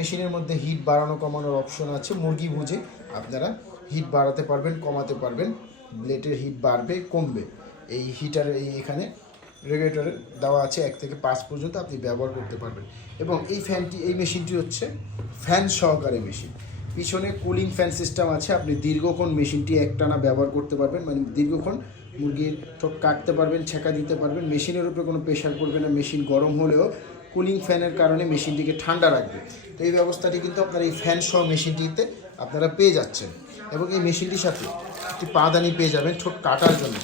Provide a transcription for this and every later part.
মেশিনের মধ্যে হিট বাড়ানো কমানোর অপশন আছে, মুরগি বুঝে আপনারা হিট বাড়াতে পারবেন, কমাতে পারবেন। ব্লেডের হিট বাড়বে কমবে, এই হিটার এখানে রেগুলেটরে দেওয়া আছে 1 থেকে 5 পর্যন্ত আপনি ব্যবহার করতে পারবেন। এবং এই মেশিনটি হচ্ছে ফ্যান সহকারে মেশিন। পিছনে কুলিং ফ্যান সিস্টেম আছে, আপনি দীর্ঘক্ষণ মেশিনটি একটানা ব্যবহার করতে পারবেন, মানে দীর্ঘক্ষণ মুরগির ঠোঁট কাটতে পারবেন, ছেঁকা দিতে পারবেন। মেশিনের উপরে কোনো প্রেশার পড়বে না, মেশিন গরম হলেও কুলিং ফ্যানের কারণে মেশিনটিকে ঠান্ডা রাখবে। তো এই ব্যবস্থাটি কিন্তু আপনার এই ফ্যান সহ মেশিনটিতে আপনারা পেয়ে যাচ্ছেন। এবং এই মেশিনটির সাথে একটি পাদানি পেয়ে যাবেন ঠোঁট কাটার জন্য।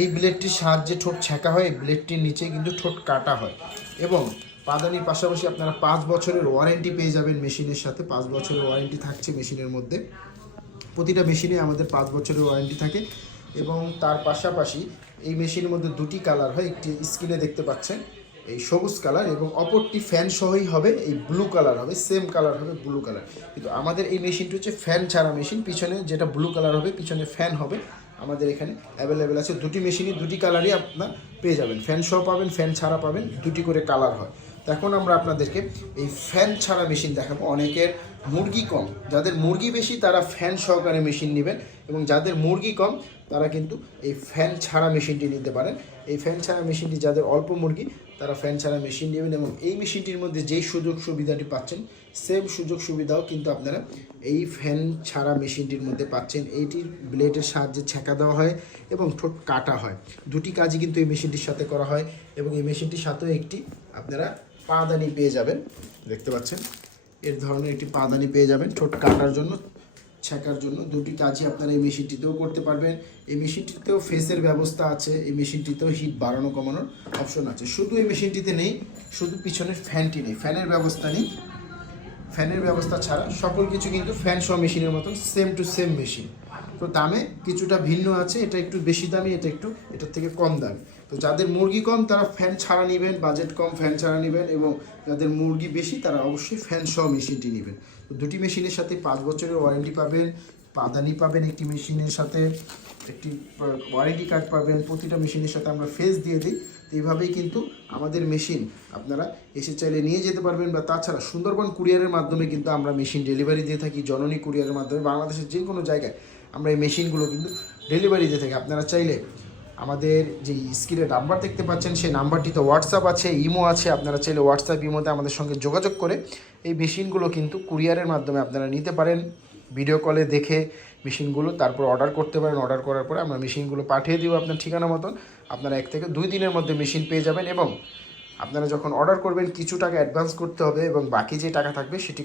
এই ব্লেডটির সাহায্যে ঠোঁট ছেঁকা হয়, এই ব্লেডটির নিচে কিন্তু ঠোঁট কাটা হয়। এবং পাদানির পাশাপাশি আপনারা 5 বছরের ওয়ারেন্টি পেয়ে যাবেন মেশিনের সাথে। 5 বছরের ওয়ারেন্টি থাকছে মেশিনের মধ্যে, প্রতিটা মেশিনে আমাদের 5 বছরের ওয়ারেন্টি থাকে। এবং তার পাশাপাশি এই মেশিনের মধ্যে 2টি কালার হয়, একটি স্ক্রিনে দেখতে পাচ্ছেন এই সবুজ কালার, এবং অপরটি ফ্যান সহই হবে, এই ব্লু কালার হবে, সেম কালার হবে ব্লু কালার। কিন্তু আমাদের এই মেশিনটি হচ্ছে ফ্যান ছাড়া মেশিন, পিছনে যেটা ব্লু কালার হবে পিছনে ফ্যান হবে। আমাদের এখানে অ্যাভেলেবেল আছে 2টি মেশিনই, 2টি কালারই আপনার পেয়ে যাবেন, ফ্যান সহ পাবেন, ফ্যান ছাড়া পাবেন, 2টি করে কালার হয়। তো এখন আমরা আপনাদেরকে এই ফ্যান ছাড়া মেশিন দেখাবো। অনেকের মুরগি কম, যাদের মুরগি বেশি তারা ফ্যান সহকারে মেশিন নেবেন, এবং যাদের মুরগি কম তারা কিন্তু এই ফ্যান ছাড়া মেশিনটি নিতে পারেন। এই ফ্যান ছাড়া মেশিনটি যাদের অল্প মুরগি তারা ফ্যান ছাড়া মেশিন নেবেন। এবং এই মেশিনটির মধ্যে যেই সুযোগ সুবিধাটি পাচ্ছেন সেম সুযোগ সুবিধাও কিন্তু আপনারা এই ফ্যান ছাড়া মেশিনটির মধ্যে পাচ্ছেন। এইটির ব্লেডের সাহায্যে ছেঁকা দেওয়া হয় এবং ঠোঁট কাটা হয়, 2টি কাজই কিন্তু এই মেশিনটির সাথে করা হয়। এবং এই মেশিনটির সাথেও একটি আপনারা পাদানি পেয়ে যাবেন, দেখতে পাচ্ছেন এর ধরনের একটি পাদানি পেয়ে যাবেন ঠোঁট কাটার জন্য, ছেঁকার জন্য। 2টি কাজই আপনারা এই মেশিনটিতেও করতে পারবেন। এই মেশিনটিতেও ফেসের ব্যবস্থা আছে, এই মেশিনটিতেও হিট বাড়ানো কমানোর অপশন আছে। শুধু এই মেশিনটিতে নেই, শুধু পিছনের ফ্যানটি নেই, ফ্যানের ব্যবস্থা নেই। ফ্যানের ব্যবস্থা ছাড়া সকল কিছু কিন্তু ফ্যান সহ মেশিনের মতন সেম টু সেম মেশিন। তো দামে কিছুটা ভিন্ন আছে, এটা একটু বেশি দামি, এটার থেকে কম দামি। তো যাদের মুরগি কম তারা ফ্যান ছাড়া নেবেন, বাজেট কম ফ্যান ছাড়া নেবেন, এবং যাদের মুরগি বেশি তারা অবশ্যই ফ্যান সহ মেশিনটি নেবেন। তো 2টি মেশিনের সাথে 5 বছরের ওয়ারেন্টি পাবেন, পাদানি পাবেন, একটি মেশিনের সাথে একটি ওয়ারেন্টি কার্ড পাবেন। প্রতিটা মেশিনের সাথে আমরা ফেস দিয়ে দিই। তো এইভাবেই কিন্তু আমাদের মেশিন আপনারা এসে চাইলে নিয়ে যেতে পারবেন, বা তাছাড়া সুন্দরবন কুরিয়ারের মাধ্যমে কিন্তু আমরা মেশিন ডেলিভারি দিয়ে থাকি। জননী কুরিয়ারের মাধ্যমে বাংলাদেশের যে কোনো জায়গায় আমরা এই মেশিনগুলো কিন্তু ডেলিভারি দিয়ে থাকি। আপনারা চাইলে আমাদের যে স্ক্রিনে নাম্বার দেখতে পাচ্ছেন সেই নাম্বারটিতে হোয়াটসঅ্যাপ আছে, ইমো আছে, আপনারা চাইলে হোয়াটসঅ্যাপ ইমোতে আমাদের সঙ্গে যোগাযোগ করে এই মেশিনগুলো কিন্তু কুরিয়ারের মাধ্যমে আপনারা নিতে পারেন। ভিডিও কলে দেখে মেশিনগুলো তারপর অর্ডার করতে পারেন। অর্ডার করার পরে আমরা মেশিনগুলো পাঠিয়ে দিব আপনার ঠিকানা মতন। আপনারা 1 থেকে 2 দিনের মধ্যে মেশিন পেয়ে যাবেন। এবং আপনারা যখন অর্ডার করবেন কিছু টাকা অ্যাডভান্স করতে হবে, এবং বাকি যে টাকা থাকবে সেটি